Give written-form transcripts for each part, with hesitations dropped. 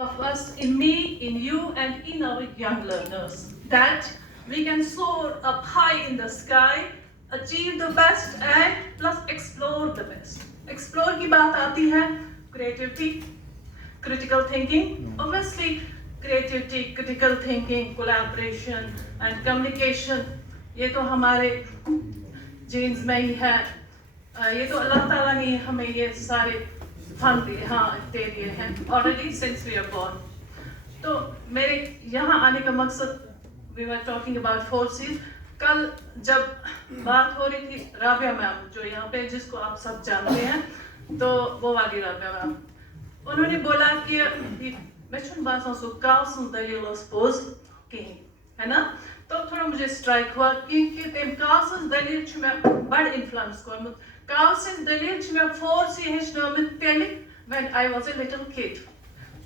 of us, in me, in you, and in our young learners, that we can soar up high in the sky, achieve the best, and plus explore the best. Explore की बात आती है creativity, critical thinking. Obviously, creativity, critical thinking, collaboration, and communication. ये तो हमारे genes में ही है. ये तो अल्लाह ताला ने हमें ये सारे फन दिए, हाँ दे दिए हैं already since we are born. तो मेरे यहाँ आने का मकसद, we were talking about forces. कल जब बात हो रही थी राबिया मैम, जो यहाँ पे जिसको आप सब जानते हैं, तो वो वाली राबिया मैम, उन्होंने बोला कि मैं छुन बात सो काउंसिल दलील सपोज कहीं है ना. तो थोड़ा मुझे स्ट्राइक हुआ कि तेम काउंसिल दलील छु मैं बड़ इन्फ्लुएंस कोरमुत. काउंसिल दलील छु मैं फोर्स हेचनोमुत तेले when I was a little kid.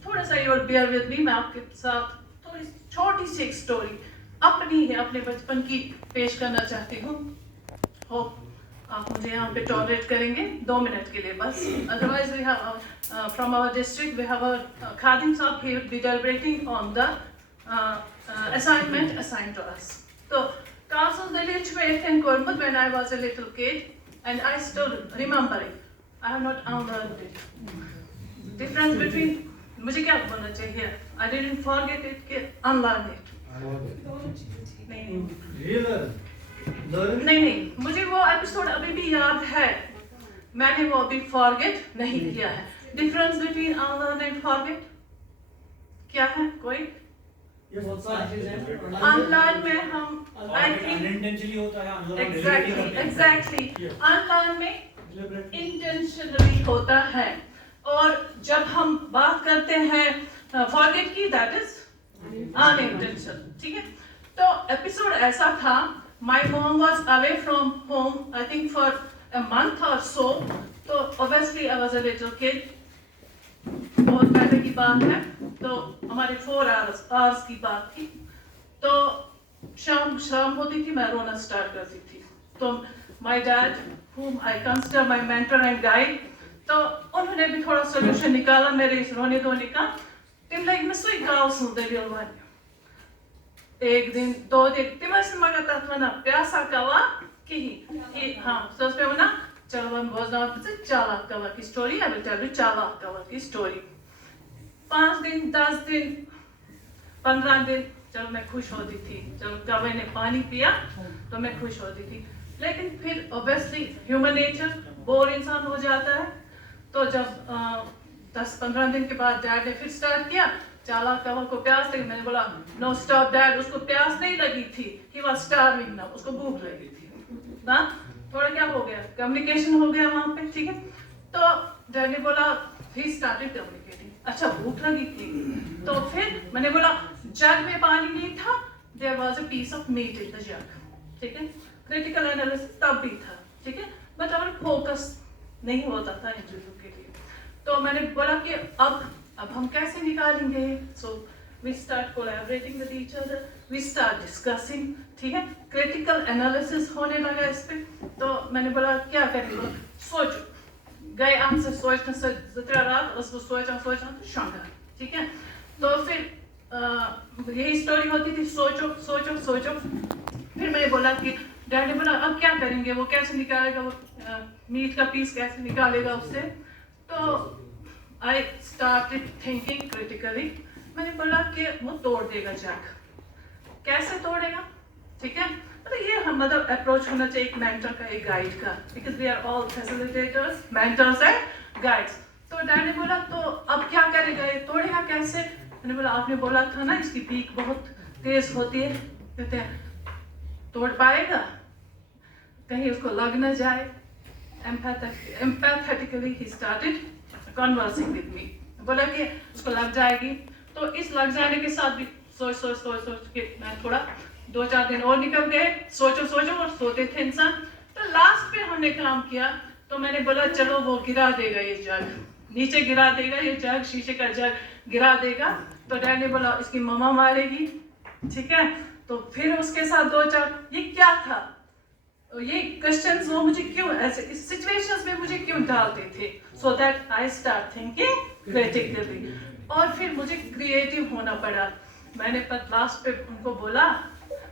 थोड़ा सा you will bear with me, मैं आपके साथ थोड़ी छोटी सी एक स्टोरी अपनी है, अपने बचपन की पेश करना चाहती हूँ. हो आप मुझे यहाँ पे टॉलरेट करेंगे 2 मिनट के लिए बस. Otherwise we have from our district we have a Khadim Saab, he will be deliberating on the assignment assigned to us. So Council Dalil Chmeiten Kormut when I was a little kid, and I still remember it. I have not unlearned it. Difference between मुझे क्या बोलना चाहिए? I didn't forget it कि unlearn it. नहीं, मुझे वो episode अभी भी याद है. मैंने वो अभी forget नहीं किया है. Difference between unlearn and forget क्या है? कोई? ये बहुत सारी चीजें हैं. Unlearn में हम I think unintentionally होता है, unlearn exactly unlearn में intentionally होता है. और जब हम बात करते हैं forget की, that is unintentional. ठीक है. तो एपिसोड ऐसा था, my mom was away from home I think for a month or so. तो obviously I was a little kid, बहुत पहले की बात है. तो हमारे 4 hours की बात थी. तो शाम होती थी, मैं रोना स्टार्ट करती थी. तो my dad, whom I consider my mentor and guide, तो उन्होंने भी थोड़ा सोल्यूशन निकाला मेरे इस रोने धोने का. तिम लाइक मैं सोई काउंसिल दलील वन. एक दिन 2 दिन तिम ऐसे मगर तत्व ना प्यासा कवा कि हाँ तो उसपे वो ना चलो हम बहुत ज़्यादा चालाक कवा की story. I will tell you चालाक कवा की स्टोरी. 5 दिन 10 दिन 15 दिन चलो मैं खुश होती थी. जब कवे ने पानी पिया तो मैं खुश होती थी. लेकिन फिर ऑब्वियसली ह्यूमन नेचर, बोर इंसान हो जाता है. तो जब 10-15 दिन के बाद डैड ने फिर स्टार्ट किया, चालाक कवा को प्यास लगी. मैंने बोला नो स्टॉप डैड, उसको प्यास नहीं लगी थी, ही वाज स्टार्विंग ना, उसको भूख लगी थी ना. थोड़ा क्या हो गया, कम्युनिकेशन हो गया वहां पे. ठीक है. तो डैड ने बोला ही स्टार्टेड कम्युनिकेटिंग. अच्छा भूख लगी थी. तो फिर मैंने बोला जग में पानी नहीं था, there was a piece of meat in the jug. ठीक है. क्रिटिकल एनालिसिस तब भी था. ठीक है. बट हमारा फोकस नहीं होता था इंटरव्यू के लिए. तो मैंने बोला कि अब हम कैसे निकालेंगे. So we start collaborating with each other, we start discussing. ठीक है. क्रिटिकल एनालिसिस होने लगा इस पे. तो मैंने बोला क्या करेंगे, सोचो. गए आंसर सोचना से 3 रात उसको सोचना तो शांगा. ठीक है. तो फिर यही स्टोरी होती थी, सोचो सोचो सोचो. फिर मैंने बोला कि डैड ने बोला अब क्या करेंगे, वो कैसे निकालेगा, वो मीट का पीस कैसे निकालेगा उससे. तो आई स्टार्टेड थिंकिंग क्रिटिकली. मैंने बोला कि वो तोड़ देगा जग. कैसे तोड़ेगा. ठीक है. तो ये हम मतलब अप्रोच होना चाहिए एक मेंटर का, एक गाइड का, because we are all facilitators, mentors and guides. तो डैड ने बोला तो अब क्या करेगा, ये तोड़ेगा कैसे. मैंने बोला आपने बोला था ना इसकी पीक बहुत तेज होती है. कहते हैं तोड़ पाएगा, कहीं उसको लग न जाए. Empathetically he started conversing with me. बोला कि उसको लग जाएगी. तो इस लग जाने के साथ भी सोच के मैं थोड़ा 2-4 दिन और निकल गए. सोचो और सोते थे इंसान. तो लास्ट पे हमने काम किया. तो मैंने बोला चलो वो गिरा देगा ये जग, नीचे गिरा देगा ये जग, शीशे का जग गिरा देगा. तो डैड ने बोला इसकी मम्मा मारेगी. ठीक है. तो फिर उसके साथ 2-4 ये क्या था, ये क्वेश्चंस वो मुझे क्यों ऐसे इस सिचुएशंस में मुझे क्यों डालते थे. So that I start thinking critically. اور پھر مجھے کریٹیو ہونا پڑا. میں نے لاسٹ پہ ان کو بولا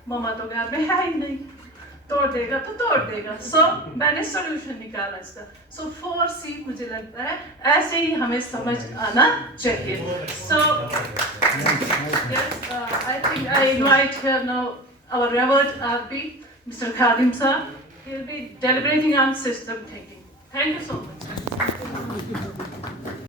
ماما تو گھر میں ہے ہی نہیں, توڑ دے گا تو توڑ دے گا. سو میں نے سولوشن نکالا اس کا. سو 4C مجھے لگتا ہے ایسے ہی ہمیں سمجھ آنا چاہیے. سو yes, I think I invite here now our revered RP, Mr. Khadim sir. He will be deliberating on system thinking. Thank you so much.